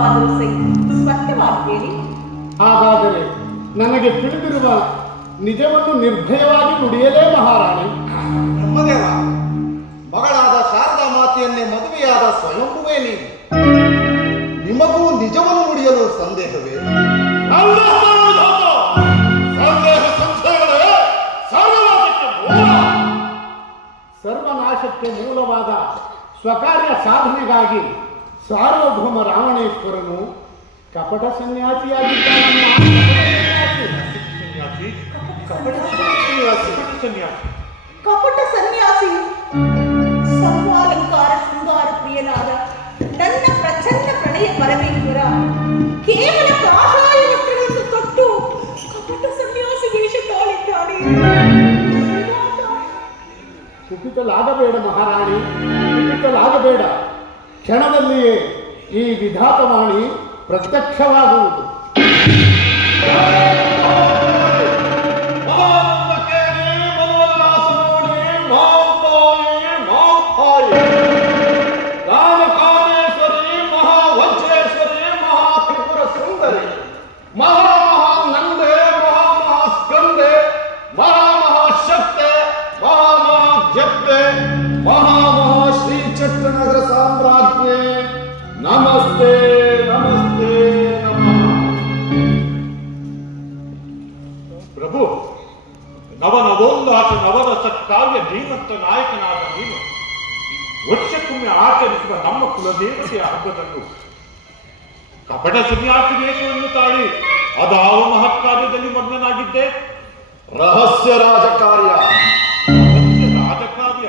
ಆದರೂ ಸರಿ ಸ್ಪಷ್ಟವಾಗಿ ಹೇಳಿ. ಹಾಗಾದರೆ ನನಗೆ ತಿಳಿದಿರುವ ನಿಜವನ್ನು ನಿರ್ಭಯವಾಗಿ ನುಡಿಯಲೇ ಮಹಾರಾಣಿ. ಬ್ರಹ್ಮದೇವ, ಮಗಳಾದ ಶಾರದಾ ಮಾತೆಯನ್ನೇ ಮದುವೆಯಾದ ಸ್ವಯಂಭುವೇ ನೀವು. ನಿಮಗೂ ನಿಜವನ್ನು ನುಡಿಯಲು ಸಂದೇಹವೇ? ಸರ್ವನಾಶಕ್ಕೆ ಮೂಲವಾದ ಸ್ವಕಾರ್ಯ ಸಾಧನೆಗಾಗಿ ಸಾರ್ವಭೌಮ ರಾವಣೇಶ್ವರನು ಕಪಟ ಸನ್ಯಾಸಿಯಾಗಿದ್ದಾನೆ. ಕಪಟ ಸನ್ಯಾಸಿ ಸರ್ವಾಲಂಕಾರ ಶೃಂಗಾರ ಪ್ರಿಯನಾದ ನನ್ನ ಪ್ರಚಂಡ ಪ್ರಣಯ ಪರಮೇಶ್ವರ ಕೇವಲ ಕಾಷಾಯ ವಸ್ತ್ರಗಳನ್ನು ತೊಟ್ಟು ಕಪಟ ಸನ್ಯಾಸಿ ವೇಷ ತಾಳಿದ್ದಾನೆ. ಕುಪಿತಲಾಗಬೇಡ ಮಹಾರಾಣಿ, ಕುಪಿತಲಾಗಬೇಡ. ಕ್ಷಣದಲ್ಲಿಯೇ ಈ ವಿಧಾತವಾಣಿ ಪ್ರತ್ಯಕ್ಷವಾಗುವುದು. ನಗರ ಸಾಮ್ರಾಜ್ಞೆ ನಮಸ್ತೆ ನಮಸ್ತೆ ನಮಃ. ಪ್ರಭು, ನವನವೋಲ್ಲಾಸ ನವರಸ ಕಾವ್ಯ ಧೀಮಂತ ನಾಯಕನಾದ ನೀನು ವರ್ಷಕ್ಕೊಮ್ಮೆ ಆಚರಿಸುವ ನಮ್ಮ ಕುಲದೇವತೆಯ ಹಬ್ಬದನ್ನು ಕಪಟ ಸನ್ಯಾಸಿ ವೇಷವನ್ನು ತಾಳಿ ಅದಾವ ಮಹತ್ಕಾರ್ಯದಲ್ಲಿ ಮಗ್ನನಾಗಿದ್ದೆ. ರಹಸ್ಯ ರಾಜಕಾರ್ಯ. ರಾಜಕಾರ್ಯ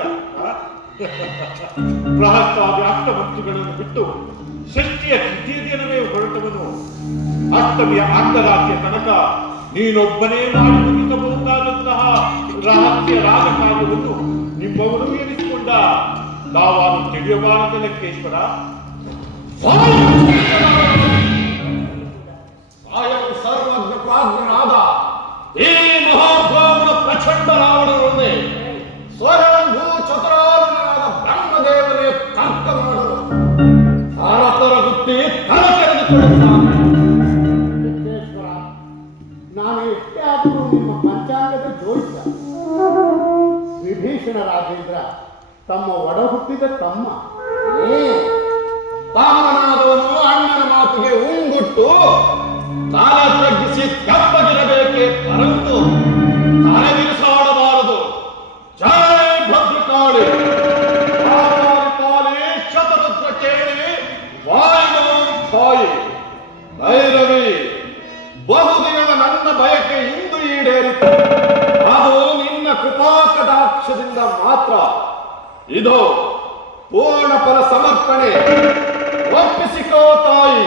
ಪ್ರಹಸ್ತಾದಿ ಅಷ್ಟಮಂತ್ರಿಗಳನ್ನು ಬಿಟ್ಟು ಷಷ್ಠಿಯ ತೃತೀಯ ದಿನವೇ ಹೊರಟವನು ಅಷ್ಟಮಿಯ ಅರ್ಧರಾತ್ರಿಯ ತನಕ ನೀನೊಬ್ಬನೇ ಮಾಡಿ ಮುಗಿಸಬಹುದಾದಂತಹ ರಹಸ್ಯ ರಾಜಕಾರ್ಯವನ್ನು ನಿಮ್ಮವರು ಎನಿಸಿಕೊಂಡ ನಾವಾನು ತಿಳಿಯಬಾರದ ಲೆಕ್ಕೇಶ್ವರ. ಸ್ವಯಂ ಸರ್ವಜ್ಞ ಪ್ರಾಜ್ಞನಾದ ಈ ಮಹಾಭಾವನ ಪ್ರಚಂಡ ರಾವಣರೊಂದೇ ಸ್ವಯಂಭೂ ಚತುರಾಲನಾದ ಬ್ರಹ್ಮದೇವನೇ ತರ್ಕ ಮಾಡಲು ಭಾರತರ ಹುಟ್ಟಿ ತಲೆ ತೆರೆದುಕೊಳ್ಳುತ್ತಾನೆ. ನಾನು ಎಷ್ಟೇ ಆದರೂ ನಿಮ್ಮ ಪಂಚಾಂಗದ ಜೋಡಿಸ. ವಿಭೀಷಣ ರಾಜೇಂದ್ರ ತಮ್ಮ ಒಡ ಹುಟ್ಟಿದ ತಮ್ಮ. ತಮ್ಮನಾದವನು ಅಣ್ಣನ ಮಾತಿಗೆ ಉಂಗುಟ್ಟು ತಾನ ತಗ್ಗಿಸಿ ಕಪ್ಪಗಿರಬೇಕೆ ಪರಂತು ತಲೆಗಿರಿಸಾಡಬಾರದು. ಜಯ ಭದ್ರಕಾಳಿ ಕಾಳಿ ಶತರುದ್ರ ಕೇಳಿ ವಾಯುಂ ಕಾಯಿ ಭೈರವಿ. ಬಹುದಿನದ ನನ್ನ ಬಯಕೆ ಇಂದು ಈಡೇರಿತು. ಅದು ನಿನ್ನ ಕೃಪಾಕಟಾಕ್ಷದಿಂದ ಮಾತ್ರ. ಇದು ಪೂರ್ಣ ಫಲ ಸಮರ್ಪಣೆ. ಒಪ್ಪಿಸಿಕೋ ತಾಯಿ.